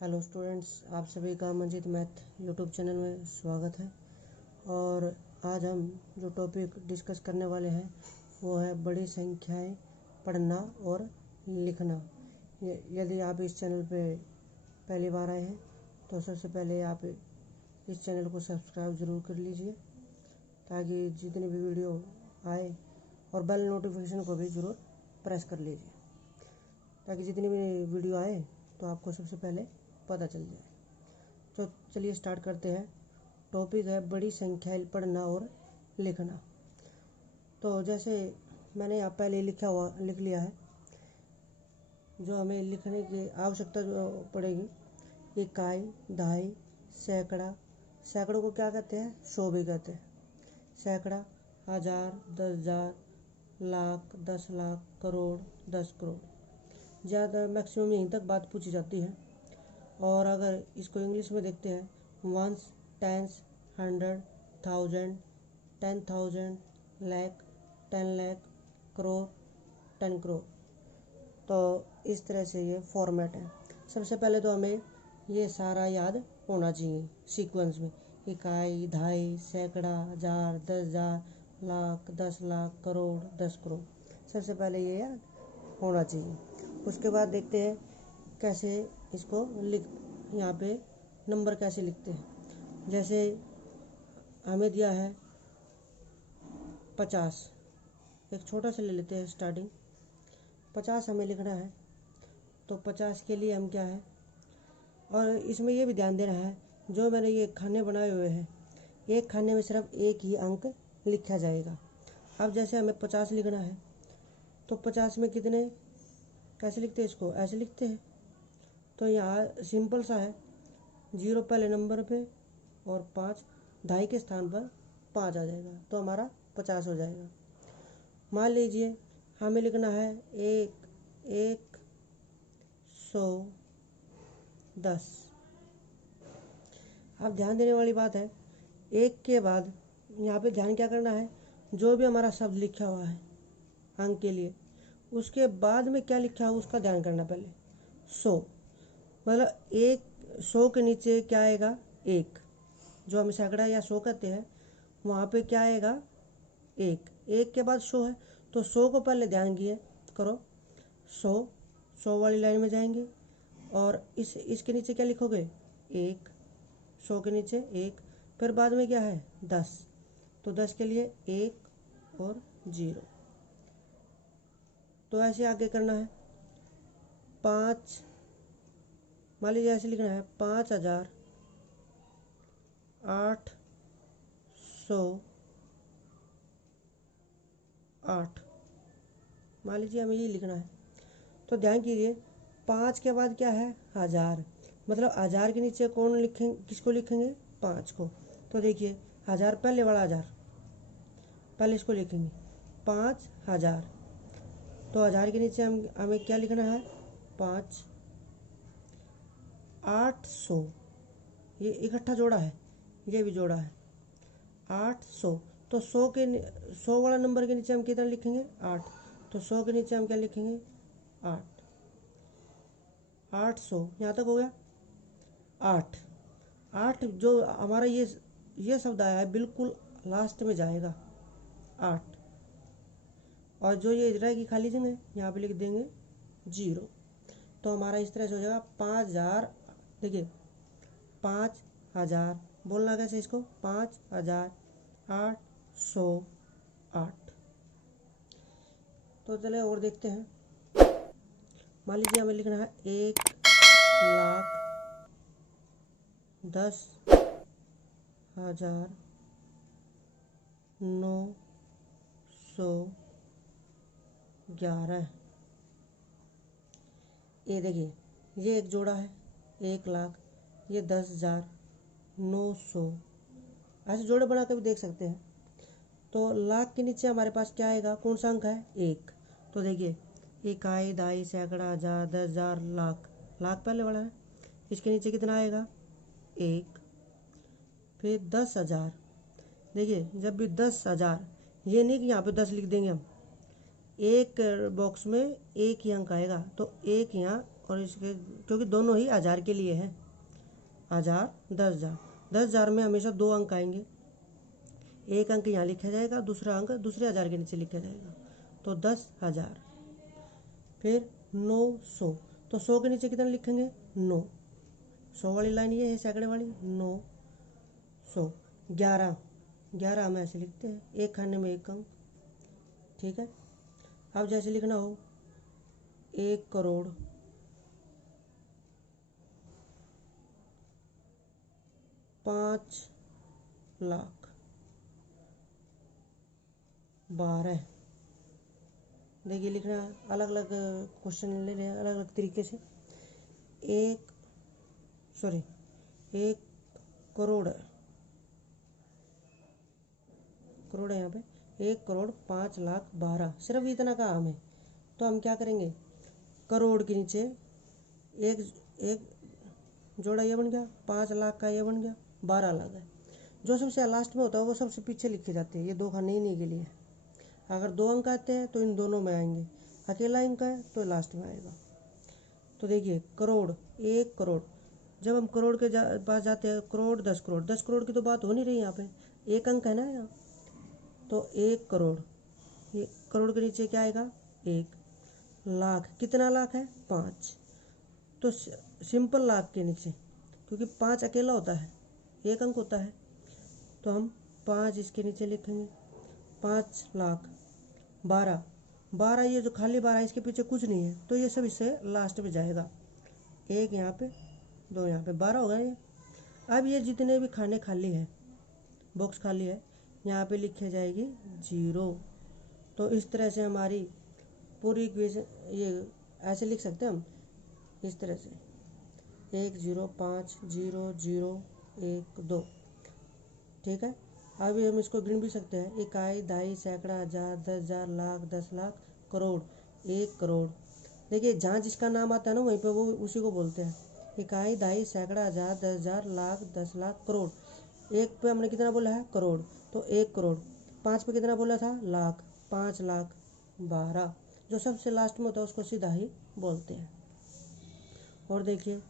Hello students, आप सभी का मंजित मैथ यूट्यूब चैनल में स्वागत है। और आज हम जो टॉपिक डिस्कस करने वाले हैं वो है बड़ी संख्याएं पढ़ना और लिखना। यदि आप इस चैनल पे पहली बार आए हैं तो सबसे पहले आप इस चैनल को सब्सक्राइब ज़रूर कर लीजिए ताकि जितनी भी वीडियो आए, और बेल नोटिफिकेशन को भी ज़रूर प्रेस कर लीजिए ताकि जितनी भी वीडियो आए तो आपको सबसे पहले पता चल जाए। तो चलिए स्टार्ट करते हैं। टॉपिक है बड़ी संख्याएं पढ़ना और लिखना। तो जैसे मैंने यहाँ पहले लिख लिया है, जो हमें लिखने की आवश्यकता जो पड़ेगी, इकाई, दहाई, सैकड़ा। सैकड़ों को क्या कहते हैं? सौ भी कहते हैं। सैकड़ा, हज़ार, 10,000, लाख, 10 लाख, करोड़, 10 करोड़। ज़्यादा मैक्सिमम यहीं तक बात पूछी जाती है। और अगर इसको इंग्लिश में देखते हैं, वंस, टेंस, 100, 1000, 10,000, लाख, 10 लाख, करोड़, 10 करोड़। तो इस तरह से ये फॉर्मेट है। सबसे पहले तो हमें ये सारा याद होना चाहिए सीक्वेंस में। इकाई, दहाई, सैकड़ा, हज़ार, 10,000, लाख, 10 लाख, करोड़, 10 करोड़। सबसे पहले ये याद होना चाहिए। उसके बाद देखते हैं कैसे इसको यहाँ पे नंबर कैसे लिखते हैं। जैसे हमें दिया है 50, एक छोटा सा ले लेते हैं स्टार्टिंग। 50 हमें लिखना है, तो 50 के लिए हम क्या है, और इसमें ये भी ध्यान देना है, जो मैंने ये खाने बनाए हुए हैं, एक खाने में सिर्फ एक ही अंक लिखा जाएगा। अब जैसे हमें 50 लिखना है तो 50 में कितने, कैसे लिखते हैं इसको? ऐसे लिखते हैं। तो यहाँ सिंपल सा है, 0 पहले नंबर पे और 5 दहाई के स्थान पर 5 आ जाएगा, तो हमारा 50 हो जाएगा। मान लीजिए हमें लिखना है 110। अब ध्यान देने वाली बात है, एक के बाद यहाँ पे ध्यान क्या करना है, जो भी हमारा शब्द लिखा हुआ है अंक के लिए, उसके बाद में क्या लिखा है उसका ध्यान करना। पहले 100, मतलब 100 के नीचे क्या आएगा? एक। जो हम सैकड़ा या 100 कहते हैं, वहाँ पे क्या आएगा? एक के बाद 100 है, तो 100 को पहले ध्यान किए करो। 100 वाली लाइन में जाएंगे और इसके नीचे क्या लिखोगे? एक। 100 के नीचे एक, फिर बाद में क्या है? 10, तो 10 के लिए 1 और 0। तो ऐसे आगे करना है। 5, मान लीजिए ऐसे लिखना है 5,808। मान लीजिए हमें ये लिखना है, तो ध्यान कीजिए 5 के बाद क्या है? हज़ार। मतलब हज़ार के नीचे कौन लिखेंगे, किसको लिखेंगे? 5 को। तो देखिए हज़ार, पहले वाला हज़ार, पहले इसको लिखेंगे 5,000। तो हज़ार के नीचे हमें क्या लिखना है? 5। 800, ये इकट्ठा जोड़ा है, ये भी जोड़ा है। 800, तो 100 वाला नंबर के नीचे हम कितना लिखेंगे? 8। तो 100 के नीचे हम क्या लिखेंगे? 8। 800 यहाँ तक हो गया। 8 जो हमारा ये शब्द आया है बिल्कुल लास्ट में जाएगा, 8। और जो ये रहेगी खाली जगह, यहाँ पे लिख देंगे 0। तो हमारा इस तरह से हो जाएगा 5,000। देखिए 5,000 बोलना कैसे इसको? 5,808। तो चले और देखते हैं। मान लीजिए हमें लिखना है 1,10,911। ये देखिए ये एक जोड़ा है, 1,00,000, ये 10,900। ऐसे जोड़े बना कर भी देख सकते हैं। तो लाख के नीचे हमारे पास क्या आएगा? कौन सा अंक है? 1। तो देखिए इकाई, दहाई, सैकड़ा, हज़ार, 10,000, लाख। लाख पहले वाला है, इसके नीचे कितना आएगा? 1। फिर 10,000। देखिए जब भी 10,000, ये नहीं कि यहाँ पे 10 लिख देंगे हम, एक बॉक्स में एक ही अंक आएगा, तो एक यहाँ और इसके क्योंकि दोनों ही 1000 के लिए हैं। 1000 10,000, 10,000 में हमेशा 2 अंक आएंगे। एक अंक यहाँ लिखा जाएगा, दूसरा अंक दूसरे 1000 के नीचे लिखा जाएगा, तो 10,000। फिर 900, तो 100 के नीचे कितना लिखेंगे 9। 100 वाली लाइन ये है सैकड़े वाली, 900। 11 हम ऐसे लिखते हैं, एक खाने में एक अंक। ठीक है, अब जैसे लिखना हो 1 करोड़ 5 लाख 12। देखिए लिखना अलग अलग क्वेश्चन ले रहे हैं अलग अलग तरीके से। 1 करोड़ है यहाँ पे, 1 करोड़ 5 लाख 12, सिर्फ इतना काम है। तो हम क्या करेंगे, करोड़ के नीचे एक जोड़ा ये बन गया, 5 लाख का ये बन गया, 12 लाख है। जो सबसे लास्ट में होता है वो सबसे पीछे लिखे जाते हैं। ये 2 खाने ही नहीं के लिए। अगर 2 अंक आते हैं तो इन दोनों में आएंगे, अकेला अंक है तो लास्ट में आएगा। तो देखिए करोड़, 1 करोड़, जब हम करोड़ के पास जाते हैं, करोड़ 10 करोड़, 10 करोड़ की तो बात हो नहीं रही यहाँ पे, एक अंक है ना यहाँ। तो 1 करोड़, ये करोड़ के नीचे क्या आएगा 1 लाख, कितना लाख है 5। तो सिंपल लाख के नीचे, क्योंकि 5 अकेला होता है, एक अंक होता है, तो हम 5 इसके नीचे लिखेंगे। 5 लाख 12, ये जो खाली 12 इसके पीछे कुछ नहीं है, तो ये सब इससे लास्ट में जाएगा। एक यहाँ पे, 2 यहाँ पे, 12 होगा ये। अब ये जितने भी खाने खाली है, बॉक्स खाली है, यहाँ पे लिखे जाएगी 0। तो इस तरह से हमारी पूरी इक्वेशन ये ऐसे लिख सकते हैं हम, इस तरह से 1 0 5 0 0 1 2। ठीक है, अभी हम इसको गिन भी सकते हैं, इकाई, दहाई, सैकड़ा, हजार, 10,000, लाख, 10 लाख, करोड़, 1 करोड़। देखिए जहाँ जिसका नाम आता है ना वहीं पे वो उसी को बोलते हैं। इकाई, दहाई, सैकड़ा, हजार, 10,000, लाख, 10 लाख, करोड़। एक पे हमने कितना बोला है करोड़, तो 1 करोड़। 5 पे कितना बोला था लाख, 5 लाख 12। जो सबसे लास्ट में होता है उसको सीधा ही बोलते हैं। और देखिए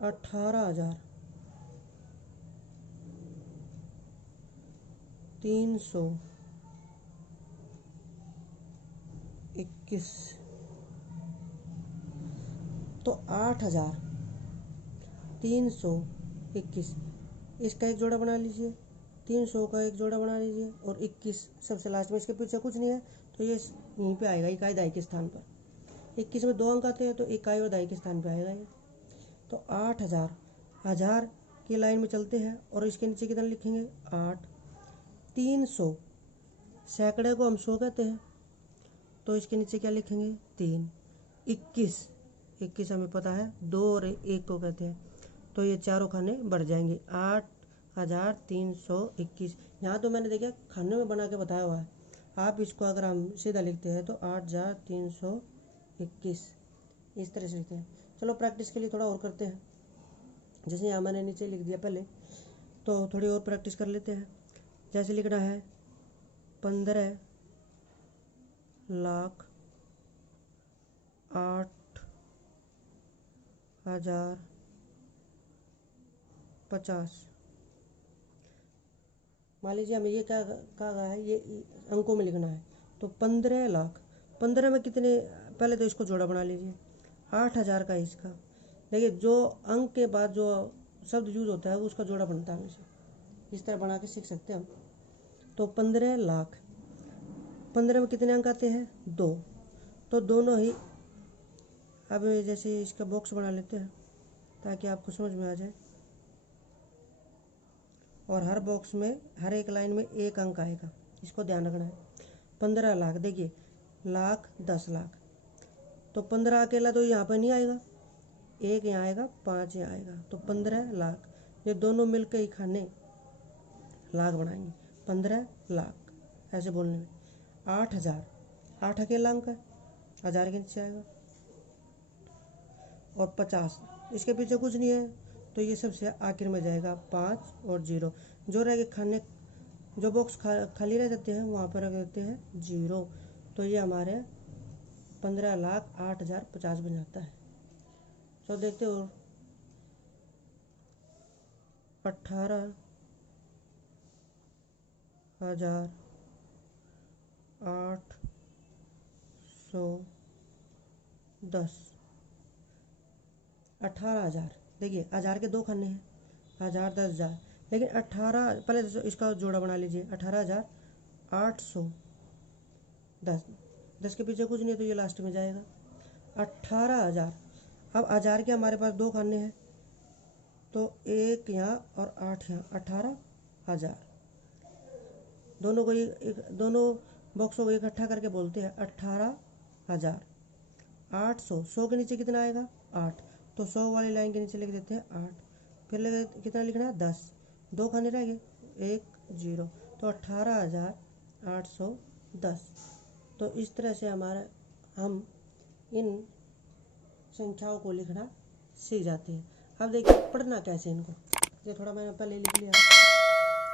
18,321, तो 8,321, इसका एक जोड़ा बना लीजिए, 300 का एक जोड़ा बना लीजिए, और 21 सबसे लास्ट में, इसके पीछे कुछ नहीं है, तो ये यहीं पे आएगा इकाई दहाई के स्थान पर। 21 में 2 अंक आते हैं, तो इकाई और दहाई के स्थान पे आएगा ये। तो 8,000, हजार की लाइन में चलते हैं, और इसके नीचे कितना लिखेंगे 8। 300, सैकड़े को हम 100 कहते हैं, तो इसके नीचे क्या लिखेंगे 3। 21 हमें पता है 2 और 1 को कहते हैं, तो ये चारों खाने बढ़ जाएंगे, 8,321। यहाँ तो मैंने देखा खाने में बना के बताया हुआ है, आप इसको अगर हम सीधा लिखते हैं तो 8,321 इस तरह से लिखते हैं। चलो प्रैक्टिस के लिए थोड़ा और करते हैं, जैसे यहाँ मैंने नीचे लिख दिया पहले, तो थोड़ी और प्रैक्टिस कर लेते हैं। जैसे लिखना है 15 लाख 8,050। मान लीजिए हमें ये क्या कहा है, ये अंकों में लिखना है, तो 15 लाख, 15 में कितने, पहले तो इसको जोड़ा बना लीजिए, 8,000 का इसका। देखिए जो अंक के बाद जो शब्द यूज होता है उसका जोड़ा बनता है हमेशा, इस तरह बना के सीख सकते हैं हम। तो 15 लाख, 15 में कितने अंक आते हैं 2, तो दोनों ही, अब जैसे इसका बॉक्स बना लेते हैं ताकि आपको समझ में आ जाए, और हर बॉक्स में हर एक लाइन में एक अंक आएगा, इसको ध्यान रखना है। 15 लाख, देखिए लाख 10 लाख, तो 15 अकेला तो यहाँ पर नहीं आएगा, 1 यहाँ आएगा, 5 यहाँ आएगा, तो 15 लाख। ये दोनों मिलकर ही खाने लाख बनाएंगे, 15 लाख ऐसे बोलने में। 8,000, 8 अकेला अंक है, 1000 के नीचे आएगा, और 50 इसके पीछे कुछ नहीं है, तो ये सबसे आखिर में जाएगा 5 और 0। जो रह गए खाने, जो बॉक्स खाली रह जाते हैं वहाँ पर रख देते हैं 0, तो ये हमारे 15,08,050 बन जाता है। तो देखते हो 18,810 18,000। देखिए 1000 के दो खाने हैं, 1000 10,000, लेकिन 18 पहले तो इसका जोड़ा बना लीजिए। 18,810, 10 के पीछे कुछ नहीं है तो ये लास्ट में जाएगा 18,000। अब 1000 के हमारे पास दो खाने हैं तो एक यहाँ और 8 यहाँ, 18,000। दोनों को दोनों बॉक्सों को इकट्ठा करके बोलते हैं 18,000। 800, 100 के नीचे कितना आएगा 8, तो 100 वाली लाइन के नीचे लिख देते हैं 8। फिर लगे कितना लिखना है 10, दो खाने रह गए 1 0, तो 18,810। तो इस तरह से हम इन संख्याओं को लिखना सीख जाते हैं। अब देखिए पढ़ना कैसे इनको, ये थोड़ा मैंने पहले लिख लिया,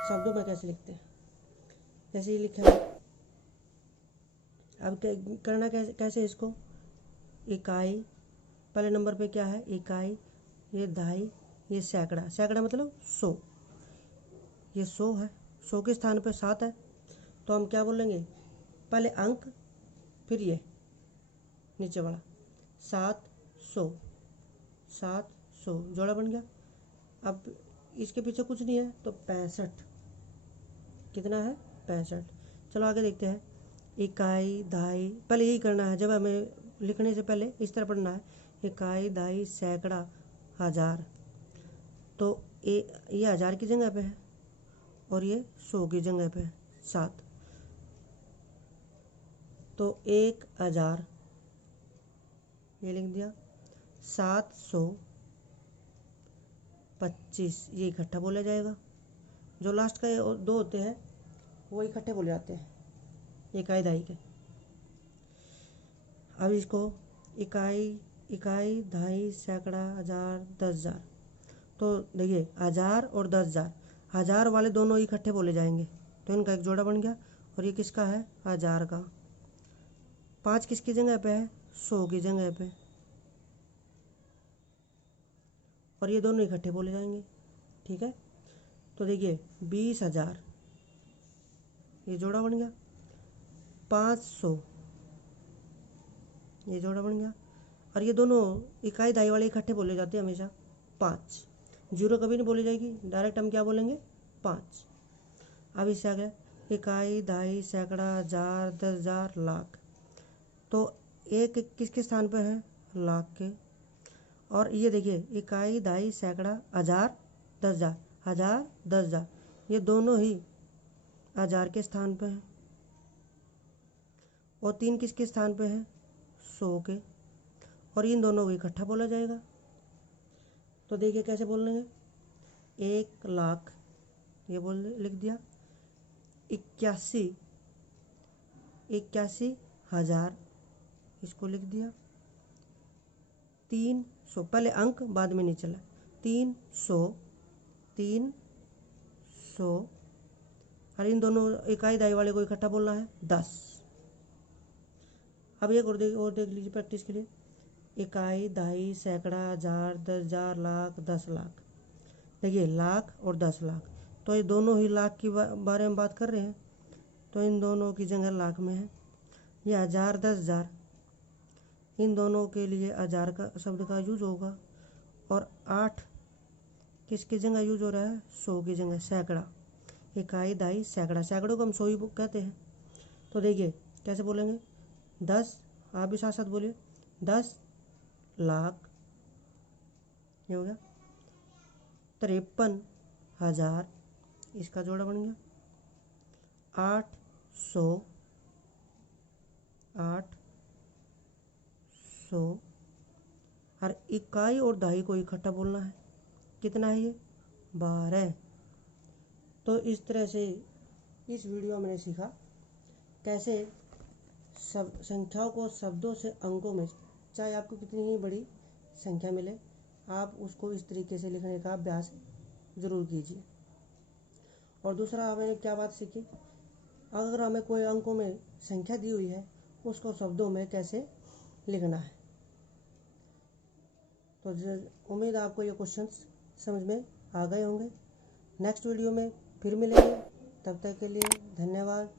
शब्दों में कैसे लिखते हैं। जैसे ये लिखा है, अब करना कैसे इसको। इकाई, पहले नंबर पे क्या है इकाई, ये दहाई, ये सैकड़ा। सैकड़ा मतलब 100, ये 100 है, 100 के स्थान पे 7 है तो हम क्या बोलेंगे, पहले अंक फिर ये नीचे वाला 700, 700 जोड़ा बन गया। अब इसके पीछे कुछ नहीं है तो 65, कितना है 65। चलो आगे देखते हैं। इकाई दहाई, पहले यही करना है, जब हमें लिखने से पहले इस तरह पढ़ना है। इकाई दहाई सैकड़ा हजार, तो ये हजार की जगह पे है और ये 100 की जगह पे है 7, तो 1,000 ये लिख दिया। 725 ये इकट्ठा बोला जाएगा, जो लास्ट का दो होते हैं वो इकट्ठे बोले जाते हैं इकाई दहाई के। अब इसको इकाई दहाई सैकड़ा हजार 10,000, तो देखिए 1000 और 10,000, 1000 वाले दोनों इकट्ठे बोले जाएंगे तो इनका एक जोड़ा बन गया। और ये किसका है 1000 का। 5 किसकी जगह पे है 100 की जगह पे, और ये दोनों इकट्ठे बोले जाएंगे, ठीक है। तो देखिए 20,000 ये जोड़ा बन गया। 500 ये जोड़ा बन गया, और ये दोनों इकाई दहाई वाले इकट्ठे बोले जाते हैं हमेशा। 5 जीरो कभी नहीं बोली जाएगी, डायरेक्ट हम क्या बोलेंगे 5। अब इससे आ गया इकाई दहाई सैकड़ा हजार 10,000 लाख, तो एक किसके स्थान पे है लाख के। और ये देखिए इकाई दहाई सैकड़ा हजार 10,000, हजार 10,000, ये दोनों ही हजार के स्थान पे हैं। और 3 किसके स्थान पे है 100 के, और इन दोनों को इकट्ठा बोला जाएगा। तो देखिए कैसे बोल लेंगे, 1,00,000 ये लिख दिया। 81,000 इसको लिख दिया। 300, पहले अंक बाद में नहीं चला, 300, और इन दोनों इकाई दहाई वाले को इकट्ठा बोलना है 10। अब एक और देख लीजिए प्रैक्टिस के लिए। इकाई दहाई सैकड़ा हजार 10,000 लाख 10 लाख। देखिए लाख और 10 लाख, तो ये दोनों ही लाख की बारे में बात कर रहे हैं, तो इन दोनों की जगह लाख में है। ये हजार 10,000, इन दोनों के लिए हजार का शब्द का यूज होगा। और 8 किसकी जगह यूज हो रहा है 100 की जगह सैकड़ा। इकाई दहाई सैकड़ा, सैकड़ों को हम 100 ही कहते हैं। तो देखिए कैसे बोलेंगे 10, आप भी साथ साथ बोलिए 10 लाख, ये हो गया। 53,000 इसका जोड़ा बन गया। 800 और इकाई और दहाई को इकट्ठा बोलना है, कितना है ये 12। तो इस तरह से इस वीडियो में मैंने सीखा कैसे सब संख्याओं को शब्दों से अंकों में, चाहे आपको कितनी ही बड़ी संख्या मिले, आप उसको इस तरीके से लिखने का अभ्यास ज़रूर कीजिए। और दूसरा हमें क्या बात सीखी, अगर हमें कोई अंकों में संख्या दी हुई है उसको शब्दों में कैसे लिखना है। तो उम्मीद आपको ये क्वेश्चंस समझ में आ गए होंगे। नेक्स्ट वीडियो में फिर मिलेंगे, तब तक के लिए धन्यवाद।